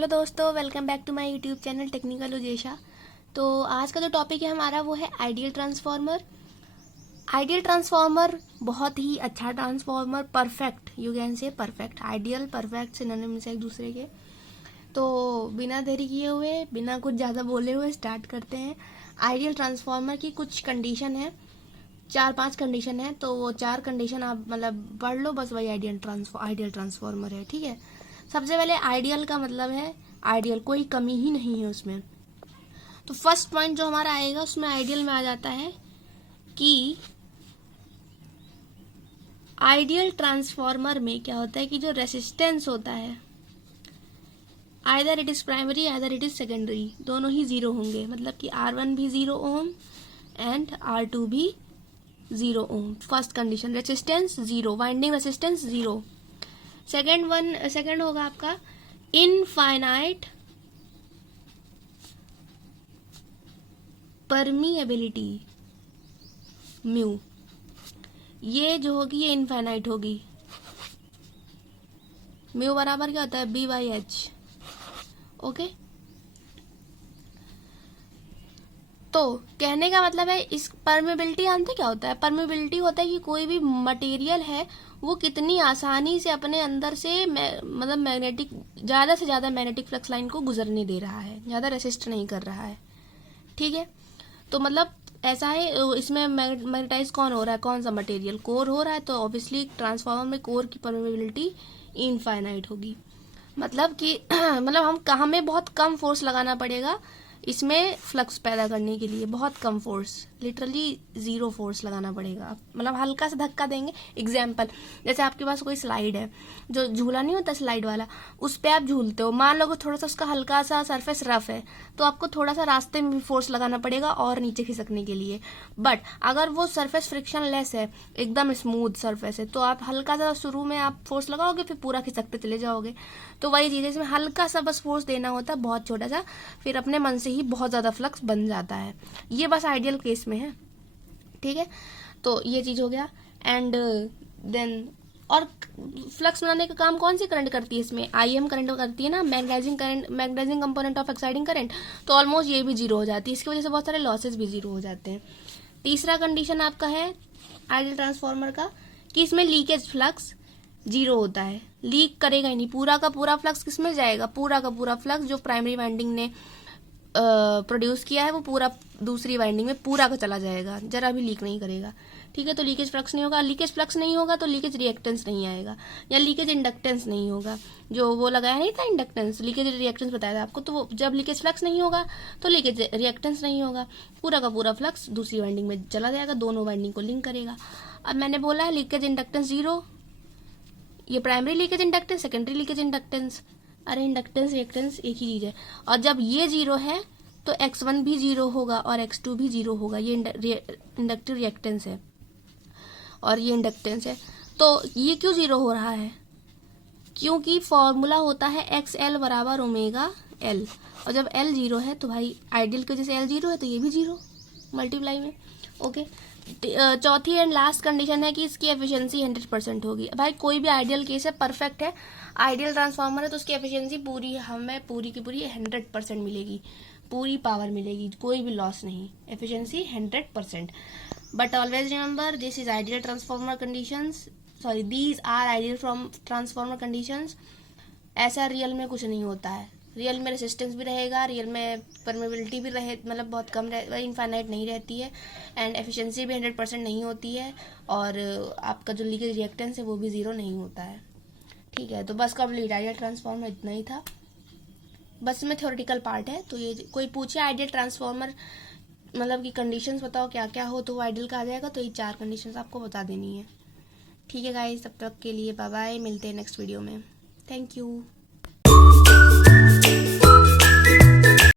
Hello दोस्तों, welcome back to my YouTube channel technical Ujesha. तो आज का जो टॉपिक है हमारा वो है आइडियल ट्रांसफार्मर। आइडियल ट्रांसफार्मर बहुत ही अच्छा transformer, perfect, you can say perfect. Ideal perfect synonyms है एक दूसरे के। तो बिना देरी किए हुए, बिना कुछ ज़्यादा बोले हुए स्टार्ट करते हैं। आइडियल ट्रांसफार्मर की कुछ कंडीशन है, 4-5 कंडीशन है। तो वो 4 कंडीशन आप मतलब पढ़ लो, बस वही आइडियल ट्रांसफार्मर है। ठीक है, सबसे पहले आइडियल का मतलब है आइडियल, कोई कमी ही नहीं है उसमें। तो फर्स्ट पॉइंट जो हमारा आएगा उसमें आइडियल में आ जाता है कि आइडियल ट्रांसफार्मर में क्या होता है कि जो रेसिस्टेंस होता है, either it is primary either it is secondary, दोनों ही जीरो होंगे। मतलब कि R1 भी 0 ओम एंड R2 भी 0 ohm. First condition resistance 0, winding resistance 0। Second होगा आपका इनफाइनाइट परमिएबिलिटी म्यू। ये जो होगी ये इनफाइनाइट होगी। म्यू बराबर क्या होता है, B/H। ओके, तो कहने का मतलब है इस परमेबिलिटी जानते क्या होता है? परमेबिलिटी होता है कि कोई भी मटेरियल है वो कितनी आसानी से अपने अंदर से मतलब मैग्नेटिक, ज़्यादा से ज़्यादा मैग्नेटिक फ्लक्स लाइन को गुजरने दे रहा है, ज़्यादा रेसिस्ट नहीं कर रहा है। ठीक है, तो मतलब ऐसा है, इसमें मैग्नेटाइज कौन हो रहा है, कौन सा मटेरियल, कोर हो रहा है। तो ऑब्वियसली ट्रांसफार्मर में कोर की परमेबिलिटी इनफाइनाइट होगी। मतलब कि मतलब हमें बहुत कम फोर्स लगाना पड़ेगा इसमें फ्लक्स पैदा करने के लिए, बहुत कम फोर्स, लिटरली 0 फोर्स लगाना पड़ेगा। मतलब हल्का सा धक्का देंगे। एग्जाम्पल, जैसे आपके पास कोई स्लाइड है, जो झूला नहीं होता स्लाइड वाला, उस पर आप झूलते हो, मान लो कि थोड़ा सा उसका हल्का सा सरफेस रफ है, तो आपको थोड़ा सा रास्ते में भी फोर्स लगाना पड़ेगा और नीचे खिसकने के लिए। बट अगर वो सरफेस फ्रिक्शन लेस है, एकदम स्मूथ सरफेस है, तो आप हल्का सा शुरू में आप फोर्स लगाओगे, फिर पूरा खिसकते चले जाओगे। तो वही चीज़ है, इसमें हल्का सा बस फोर्स देना होता है, बहुत छोटा सा, फिर अपने मन से ही बहुत ज़्यादा फ्लक्स बन जाता है। ये बस आइडियल केस में है। ठीक है, तो ये चीज़ हो गया। एंड देन और फ्लक्स बनाने का काम कौन सी करंट करती है इसमें? IM करंट करती है ना, magnetizing current, magnetizing component of exciting current. तो ऑलमोस्ट ये भी 0 हो जाती है, इसकी वजह से बहुत सारे लॉसेस भी 0 हो जाते हैं। तीसरा कंडीशन आपका है आइडियल ट्रांसफार्मर का कि इसमें लीकेज फ्लक्स 0 होता है, लीक करेगा ही नहीं। पूरा का पूरा फ्लक्स किस में जाएगा? पूरा का पूरा फ्लक्स जो प्राइमरी वाइंडिंग ने प्रोड्यूस किया है वो पूरा दूसरी वाइंडिंग में पूरा का चला जाएगा, जरा भी लीक नहीं करेगा। ठीक है, तो लीकेज फ्लक्स नहीं होगा। लीकेज फ्लक्स नहीं होगा तो लीकेज रिएक्टेंस नहीं आएगा, या लीकेज इंडक्टेंस नहीं होगा। जो वो लगाया नहीं था इंडक्टेंस, लीकेज रिएक्टेंस बताया था आपको। तो वो जब लीकेज फ्लक्स नहीं होगा तो लीकेज रिएक्टेंस नहीं होगा, पूरा का पूरा फ्लक्स दूसरी वाइंडिंग में चला जाएगा, दोनों वाइंडिंग को लिंक करेगा। अब मैंने बोला है लीकेज इंडक्टेंस 0, ये primary leakage inductance, secondary leakage inductance. अरे इंडक्टेंस रिएक्टेंस एक ही चीज है। और जब ये 0 है तो X1 भी 0 होगा और X2 भी 0 होगा। ये इंडक्टिव रिएक्टेंस है और ये इंडक्टेंस है। तो ये क्यों 0 हो रहा है? क्योंकि फॉर्मूला होता है XL बराबर ओमेगा L, और जब L 0 है तो भाई आइडियल की वजह से L 0 है तो ये भी 0 मल्टीप्लाई में। ओके, चौथी एंड लास्ट कंडीशन है कि इसकी एफिशिएंसी 100% होगी। भाई कोई भी आइडियल केस है, परफेक्ट है, आइडियल ट्रांसफार्मर है, तो उसकी एफिशिएंसी पूरी हमें पूरी की पूरी 100% मिलेगी, पूरी पावर मिलेगी, कोई भी लॉस नहीं, efficiency 100%। But always remember this is ideal transformer conditions, sorry these are ideal from transformer conditions. ऐसा रियल में कुछ नहीं होता है। रियल में रेसिस्टेंस भी रहेगा, रियल में परमेबिलिटी भी रहे, मतलब बहुत कम इनफाइनाइट नहीं रहती है, एंड एफिशिएंसी भी 100% नहीं होती है, और आपका जो लीकेज रिएक्टेंस है वो भी 0 नहीं होता है। ठीक है, तो बस कंप्लीट आइडियल ट्रांसफार्मर इतना ही था, बस में थ्योरेटिकल पार्ट है। तो ये कोई पूछे आइडियल ट्रांसफार्मर मतलब कि कंडीशंस बताओ क्या क्या हो तो वो आइडियल का आ जाएगा, तो ये 4 कंडीशंस आपको बता देनी है। ठीक है गाइस, तब तक के लिए बाय बाय, मिलते हैं नेक्स्ट वीडियो में। Thank you.